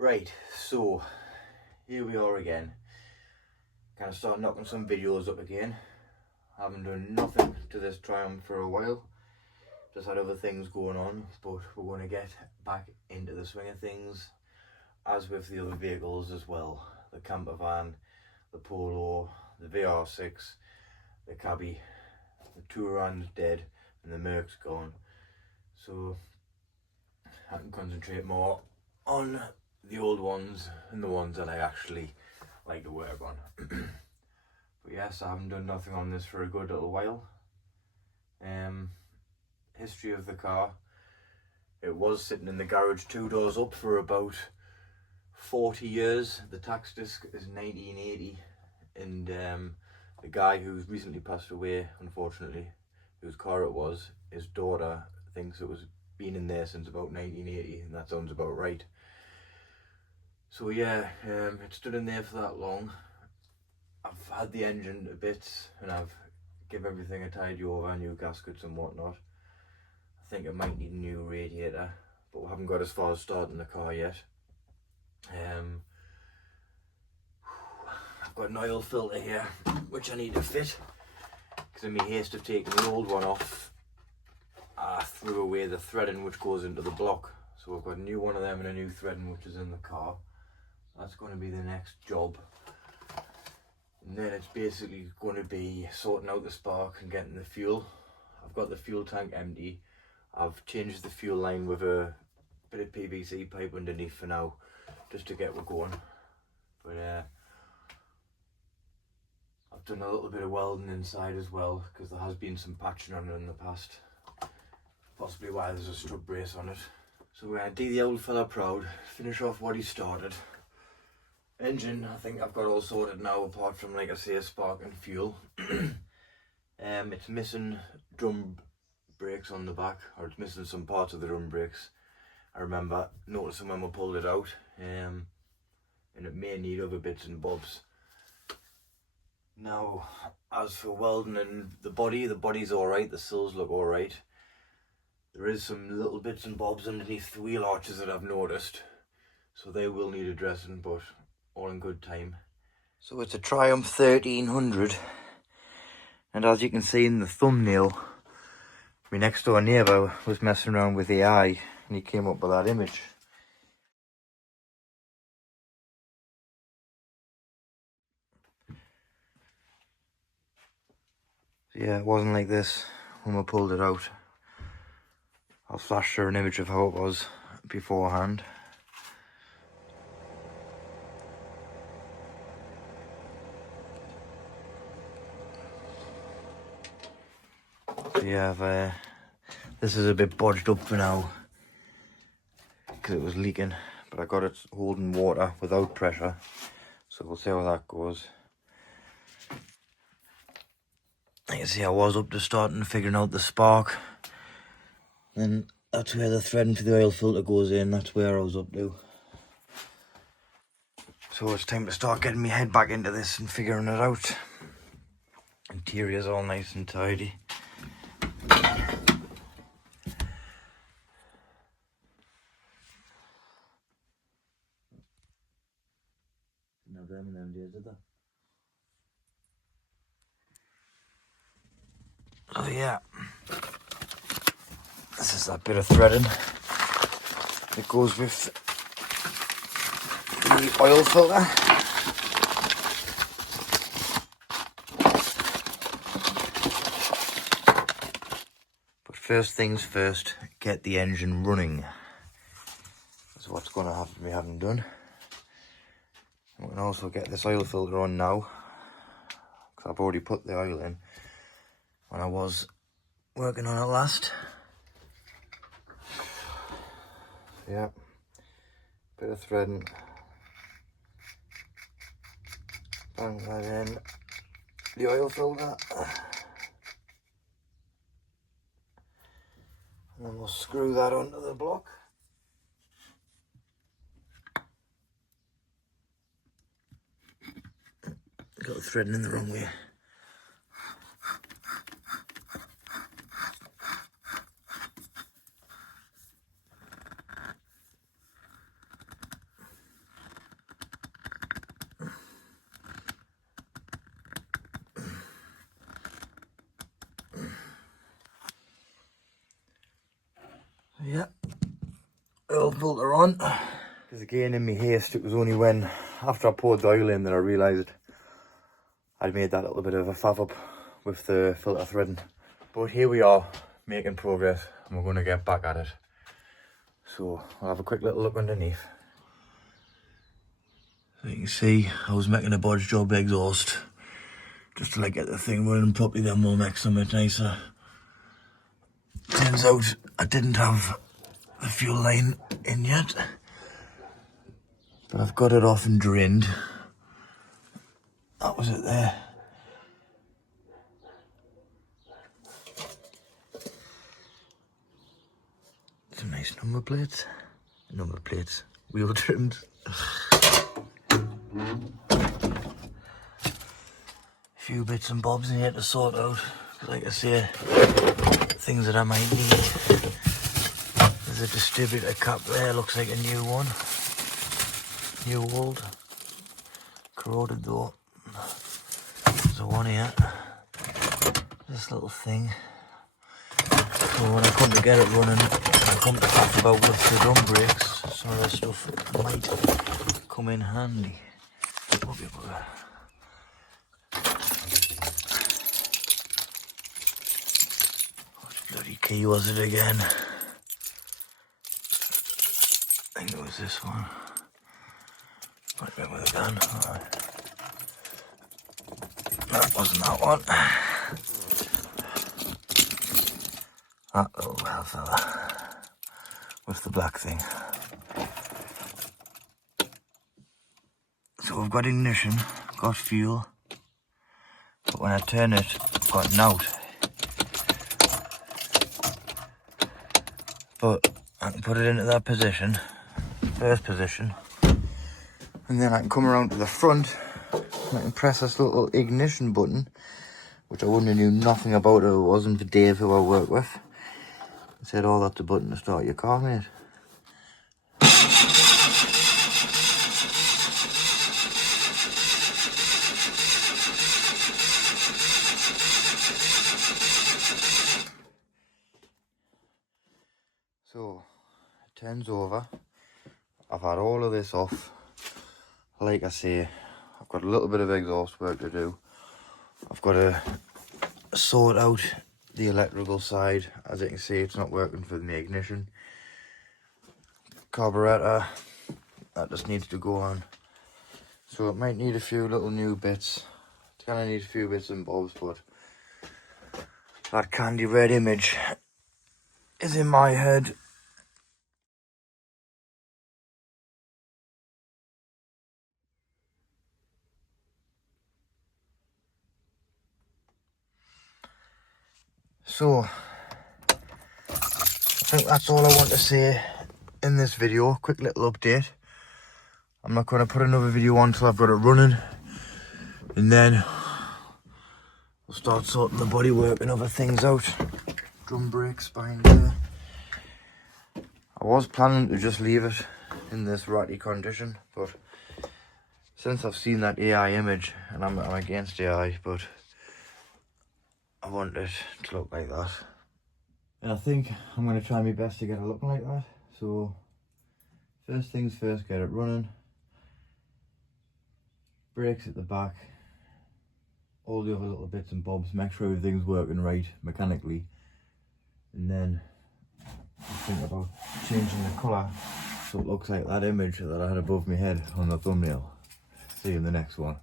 Right, so here we are again. Kind of start knocking some videos up again. Haven't done nothing to this Triumph for a while. Just had other things going on, but we're going to get back into the swing of things, as with the other vehicles as well. The camper van, the Polo, the VR6, the Cabby, the Touran's dead, and the Merc's gone. So I can concentrate more on the old ones and the ones that I actually like to work on. But yes, I haven't done nothing on this for a good little while. History of the car: it was sitting in the garage 2 doors up for about 40 years. The tax disc is 1980, and the guy who's recently passed away, unfortunately, whose car it was, his daughter thinks it was been in there since about 1980, and that sounds about right. So yeah, it stood in there for that long. I've had the engine to bits and I've given everything a tidy over, new gaskets and whatnot. I think it might need a new radiator, but we haven't got as far as starting the car yet. I've got an oil filter here which I need to fit, because in my haste of taking the old one off, I threw away the threading which goes into the block. So I've got a new one of them and a new threading which is in the car. That's going to be the next job. And then it's basically going to be sorting out the spark and getting the fuel. I've got the fuel tank empty. I've changed the fuel line with a bit of PVC pipe underneath for now, just to get it going. But I've done a little bit of welding inside as well, because there has been some patching on it in the past. Possibly why there's a strut brace on it. So we're going to do the old fella proud, finish off what he started. Engine, I think I've got all sorted now, apart from, like I say, a spark and fuel. It's missing drum brakes on the back, or it's missing some parts of the drum brakes. I remember noticing when we pulled it out, and it may need other bits and bobs. Now, as for welding and the body's alright, the sills look alright. There is some little bits and bobs underneath the wheel arches that I've noticed, so they will need addressing, but all in good time. So it's a Triumph 1300, and as you can see in the thumbnail, my next door neighbour was messing around with AI and he came up with that image. So yeah, it wasn't like this when we pulled it out. I'll flash her an image of how it was beforehand. So yeah, this is a bit bodged up for now because it was leaking, but I got it holding water without pressure, so we'll see how that goes. You can see I was up to starting figuring out the spark, and that's where the threading for the oil filter goes in. That's where I was up to. So it's time to start getting my head back into this and figuring it out. Interior's all nice and tidy. No them in them days, did they? Oh yeah, this is that bit of threading that goes with the oil filter. But first things first, get the engine running. That's what's going to have to be having done. We can also get this oil filter on now, because I've already put the oil in when I was working on it last. Yeah, bit of threading, bang that in the oil filter, and then we'll screw that onto the block. Got the threading in the wrong way. Yeah, oil filter on. Because again, in my haste, it was only when, after I poured the oil in, that I realised I'd made that little bit of a faff up with the filter threading. But here we are, making progress, and we're going to get back at it. So I'll have a quick little look underneath. So you can see I was making a bodge job exhaust just to like get the thing running properly, then we'll make something nicer. Turns out I didn't have the fuel line in yet, but I've got it off and drained. That was it there. Some nice number plates, wheel trims. A few bits and bobs in here to sort out. Like I say, things that I might need. There's a distributor cap there, looks like a new one. New old. Corroded though. There's a one here. This little thing. So when I come to get it running, I come to think about with the drum brakes, some of that stuff might come in handy. What bloody key was it again? I think it was this one. Might be with a gun. Alright. That wasn't that one. That little well fella with the black thing. So we've got ignition, got fuel, but when I turn it, I've got an out. But I can put it into that position, first position, and then I can come around to the front and I can press this little ignition button, which I wouldn't have knew nothing about if it wasn't for Dave, who I work with. He said, "Oh, that's the button to start your car, mate." So, it turns over. I've had all of this off. Like I say, I've got a little bit of exhaust work to do. I've got to sort out the electrical side. As you can see, it's not working for the ignition. Carburetor, that just needs to go on. So it might need a few little new bits. It's gonna need a few bits and bobs, but that candy red image is in my head. So, I think that's all I want to say in this video. Quick little update. I'm not going to put another video on until I've got it running. And then we'll start sorting the bodywork and other things out. Drum brakes behind there. I was planning to just leave it in this ratty condition, but since I've seen that AI image, and I'm against AI, but I want it to look like that. And I think I'm going to try my best to get it looking like that. So first things first, get it running. Brakes at the back. All the other little bits and bobs, make sure everything's working right mechanically. And then I think about changing the colour so it looks like that image that I had above my head on the thumbnail. See you in the next one.